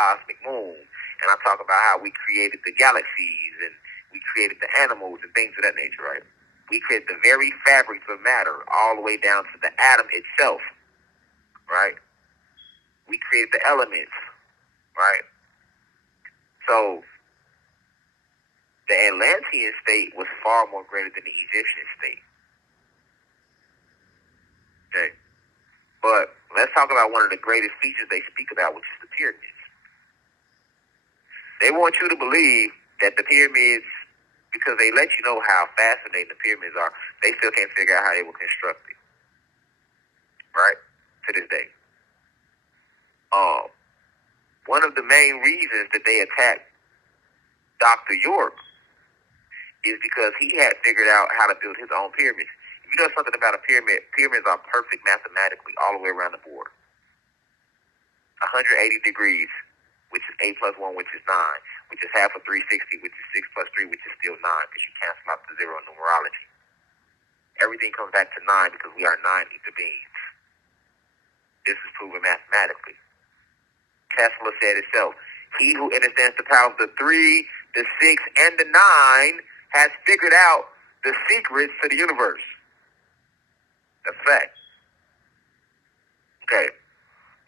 cosmic moon, and I talk about how we created the galaxies and we created the animals and things of that nature, right? We created the very fabrics of matter all the way down to the atom itself, right? We created the elements, right? So the Atlantean state was far more greater than the Egyptian state. Okay. But let's talk about one of the greatest features they speak about, which is the pyramids. They want you to believe that the pyramids, because they let you know how fascinating the pyramids are, they still can't figure out how they were constructed. Right? To this day. One of the main reasons that they attacked Dr. York is because he had figured out how to build his own pyramids. If you know something about a pyramid, pyramids are perfect mathematically all the way around the board. 180 degrees, which is 8 plus 1, which is 9, which is half of 360, which is 6 plus 3, which is still 9, because you cancel out the zero in numerology. Everything comes back to 9 because we are 9 ether beings. This is proven mathematically. Tesla said itself, he who understands the power of the 3, the 6, and the 9 has figured out the secrets to the universe. That's a fact. Okay.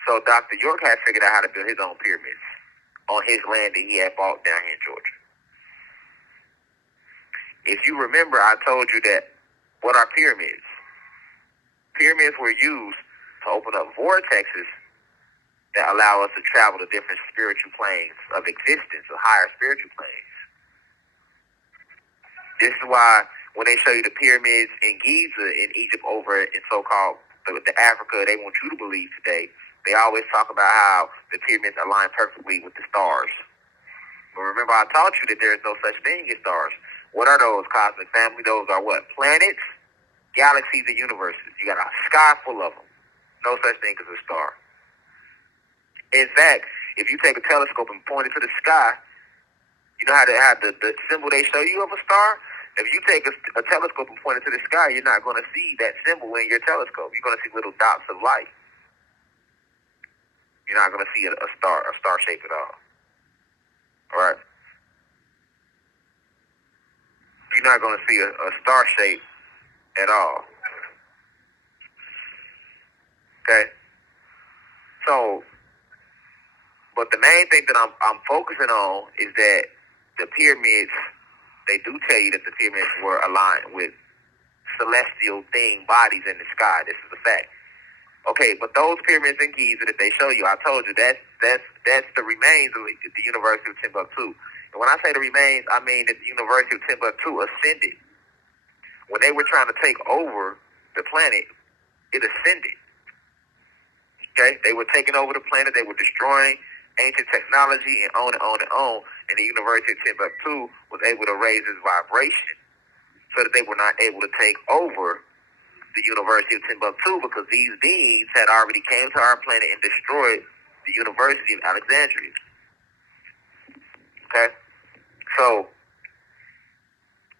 So Dr. York had figured out how to build his own pyramids on his land that he had bought down here in Georgia. If you remember, I told you that what are pyramids? Pyramids were used to open up vortexes that allow us to travel to different spiritual planes of existence, or higher spiritual planes. This is why when they show you the pyramids in Giza in Egypt over in so-called the Africa they want you to believe today, they always talk about how the pyramids align perfectly with the stars. But remember, I taught you that there is no such thing as stars. What are those, cosmic family? Those are what? Planets, galaxies, and universes. You got a sky full of them. No such thing as a star. In fact, if you take a telescope and point it to the sky, you know how to have the symbol they show you of a star? If you take a telescope and point it to the sky, you're not going to see that symbol in your telescope. You're going to see little dots of light. You're not going to see a star shape at all. All right? You're not going to see a star shape at all. Okay? So, but the main thing that I'm focusing on is that the pyramids, they do tell you that the pyramids were aligned with celestial thing bodies in the sky. This is a fact. Okay, but those pyramids in Giza that they show you, I told you that's the remains of the University of Timbuktu. And when I say the remains, I mean that the University of Timbuktu ascended. When they were trying to take over the planet, it ascended. Okay, they were taking over the planet. They were destroying ancient technology and on and on and on. And the University of Timbuktu was able to raise its vibration so that they were not able to take over the University of Timbuktu, because these beings had already came to our planet and destroyed the University of Alexandria. Okay? So,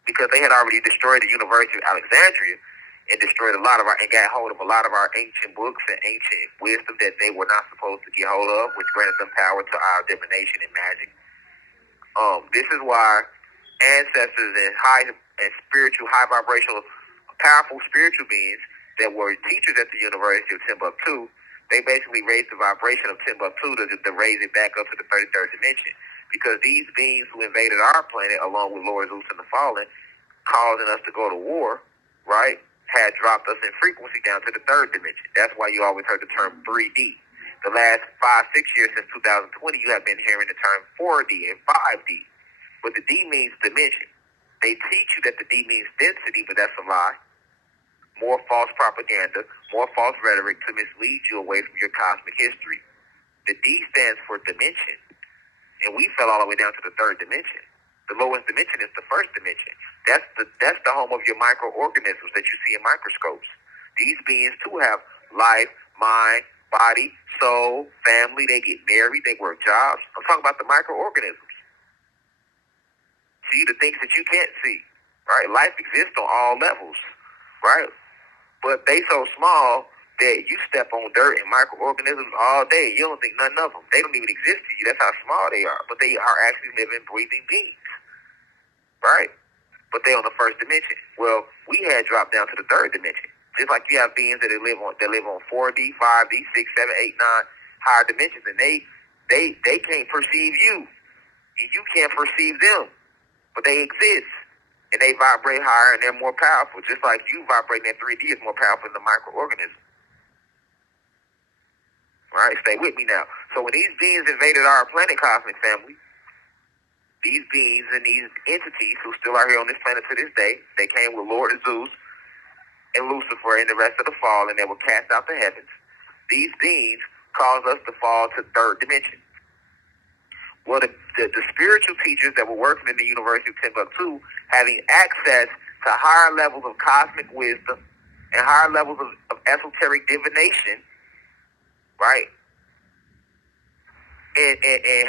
because they had already destroyed the University of Alexandria and destroyed and got hold of a lot of our ancient books and ancient wisdom that they were not supposed to get hold of, which granted them power to our divination and magic. This is why ancestors and spiritual, high vibrational, powerful spiritual beings that were teachers at the University of Timbuktu, they basically raised the vibration of Timbuktu to raise it back up to the 33rd dimension. Because these beings who invaded our planet, along with Lord Zeus and the Fallen, causing us to go to war, right, had dropped us in frequency down to the 3rd dimension. That's why you always heard the term 3D. The last 5-6 years since 2020, you have been hearing the term 4D and 5D. But the D means dimension. They teach you that the D means density, but that's a lie. More false propaganda, more false rhetoric to mislead you away from your cosmic history. The D stands for dimension. And we fell all the way down to the 3rd dimension. The lowest dimension is the 1st dimension. That's the home of your microorganisms that you see in microscopes. These beings too have life, mind, body, soul, family. They get married, they work jobs. I'm talking about the microorganisms. See, the things that you can't see, right? Life exists on all levels, right? But they so small that you step on dirt and microorganisms all day. You don't think nothing of them. They don't even exist to you. That's how small they are. But they are actually living, breathing beings, right? But they on the first dimension. Well, we had dropped down to the third dimension. Just like you have beings that live on 4D, 5D, 6, 7, 8, 9 higher dimensions, and they can't perceive you, and you can't perceive them, but they exist. And they vibrate higher and they're more powerful. Just like you vibrating in 3D is more powerful than the microorganism. Right? Stay with me now. So when these beings invaded our planet cosmic family, these beings and these entities who still are here on this planet to this day, they came with Lord Zeus and Lucifer and the rest of the fall, and they were cast out the heavens. These beings caused us to fall to third dimension. Well, the spiritual teachers that were working in the University of Timbuktu, having access to higher levels of cosmic wisdom and higher levels of esoteric divination, right? And